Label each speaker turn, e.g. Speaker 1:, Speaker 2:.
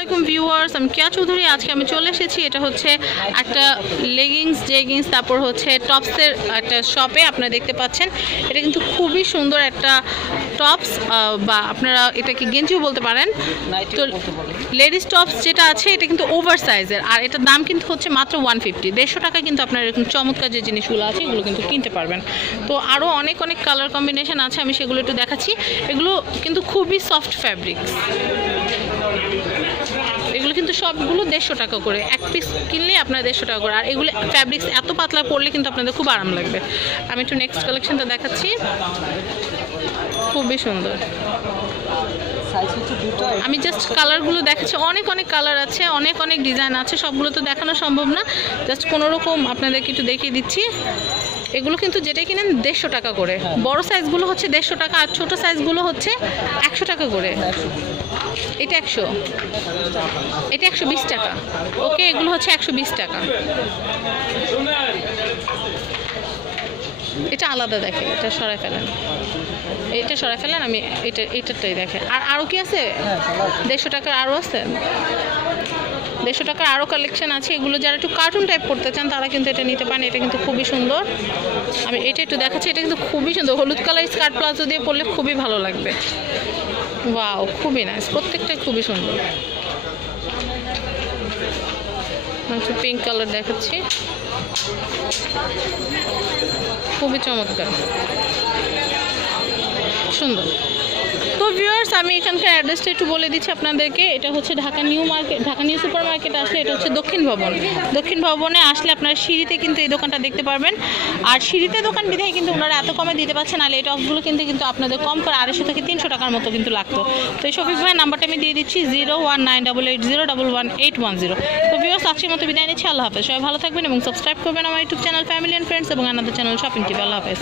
Speaker 1: আলাইকুম ভিউয়ার্স আমি কেয়া চৌধুরী। আজকে আমি চলে এসেছি। এটা হচ্ছে একটা লেগিংস জেগিংস তারপর হচ্ছে টপসের একটা শপে আপনারা দেখতে পাচ্ছেন। এটা কিন্তু খুবই সুন্দর একটা টপস বা আপনারা এটাকে গেঞ্জিও বলতে পারেন। তো লেডিস টপস যেটা আছে এটা কিন্তু ওভার সাইজের আর এটার দাম কিন্তু হচ্ছে মাত্র ওয়ান ফিফটি দেড়শো টাকা কিন্তু আপনার এরকম চমৎকার যে জিনিসগুলো আছে এগুলো কিন্তু কিনতে পারবেন। তো আরও অনেক অনেক কালার কম্বিনেশন আছে আমি সেগুলো একটু দেখাচ্ছি। এগুলো কিন্তু খুবই সফট ফ্যাব্রিক্স এগুলো কিন্তু সবগুলো দেড়শো টাকা করে। এক পিস কিনলে আপনার দেড়শো টাকা করে। আর এগুলো ফ্যাব্রিক্স এত পাতলা পরলে কিন্তু আপনাদের খুব আরাম লাগবে। আমি একটু নেক্সট কালেকশনটা দেখাচ্ছি। খুবই সুন্দর। আমি জাস্ট কালারগুলো দেখাচ্ছি। অনেক অনেক কালার আছে অনেক অনেক ডিজাইন আছে। সবগুলো তো দেখানো সম্ভব না। জাস্ট কোনো রকম আপনাদেরকে একটু দেখিয়ে দিচ্ছি। এগুলো কিন্তু যেটা কিনেন দেড়শো টাকা করে। বড় সাইজগুলো হচ্ছে দেড়শো টাকা আর ছোটো সাইজগুলো হচ্ছে একশো টাকা করে। এটা একশো। এটা একশো বিশ টাকা। ওকে, এগুলো হচ্ছে একশো বিশ টাকা। এটা আলাদা দেখে এটা সরাই ফেলেন। এটা সরাই ফেলেন, আমি এটা এটারটাই দেখে আর আরও কি আছে? দেড়শো টাকার আরও আছে? দেড়শো টাকার আরও কালেকশন আছে। এগুলো যারা একটু কার্টুন টাইপ করতে চান, তারা কিন্তু এটা নিতে পারেন। এটা কিন্তু খুবই সুন্দর। আমি এটা একটু দেখাচ্ছি, এটা কিন্তু খুবই সুন্দর। হলুদ কালার স্কার্ট প্লাজো দিয়ে পরলে খুবই ভালো লাগবে। ওয়াও খুবই নাইস প্রত্যেকটাই খুবই সুন্দর। একটু পিঙ্ক কালার দেখাচ্ছি। খুবই চমৎকার। সুন্দর। তো ভিউয়ার্স আমি এখানকার অ্যাড্রেসটা একটু বলে দিচ্ছি আপনাদেরকে। এটা হচ্ছে Dhaka new market Dhaka new super market আসলে এটা হচ্ছে দক্ষিণ ভবন। দক্ষিণ ভবনে আসলে আপনার সিঁড়িতে কিন্তু এই দোকানটা দেখতে পারবেন। আর সিঁড়িতে দোকান বিধায় কিন্তু ওনারা এত কমে দিতে পারছেন আর এই টপসগুলো কিন্তু কিন্তু আপনাদের কম করে আড়াইশো থেকে তিনশো টাকার মতো কিন্তু লাগতো। তো এই শফিক ভাইয়ের নাম্বারটা আমি দিয়ে দিচ্ছি zero one nine double eight zero double one eight one zero তো ভিউয়ার্স আজকের মতো বিদায় নিচ্ছি, আল্লাহ হাফেজ। সবাই ভালো থাকবেন এবং সাবস্ক্রাইব করবেন আমার YouTube channel family and friends এবং আনাদের চ্যানেল শপিং টিভি আল্লাহ হাফেজ।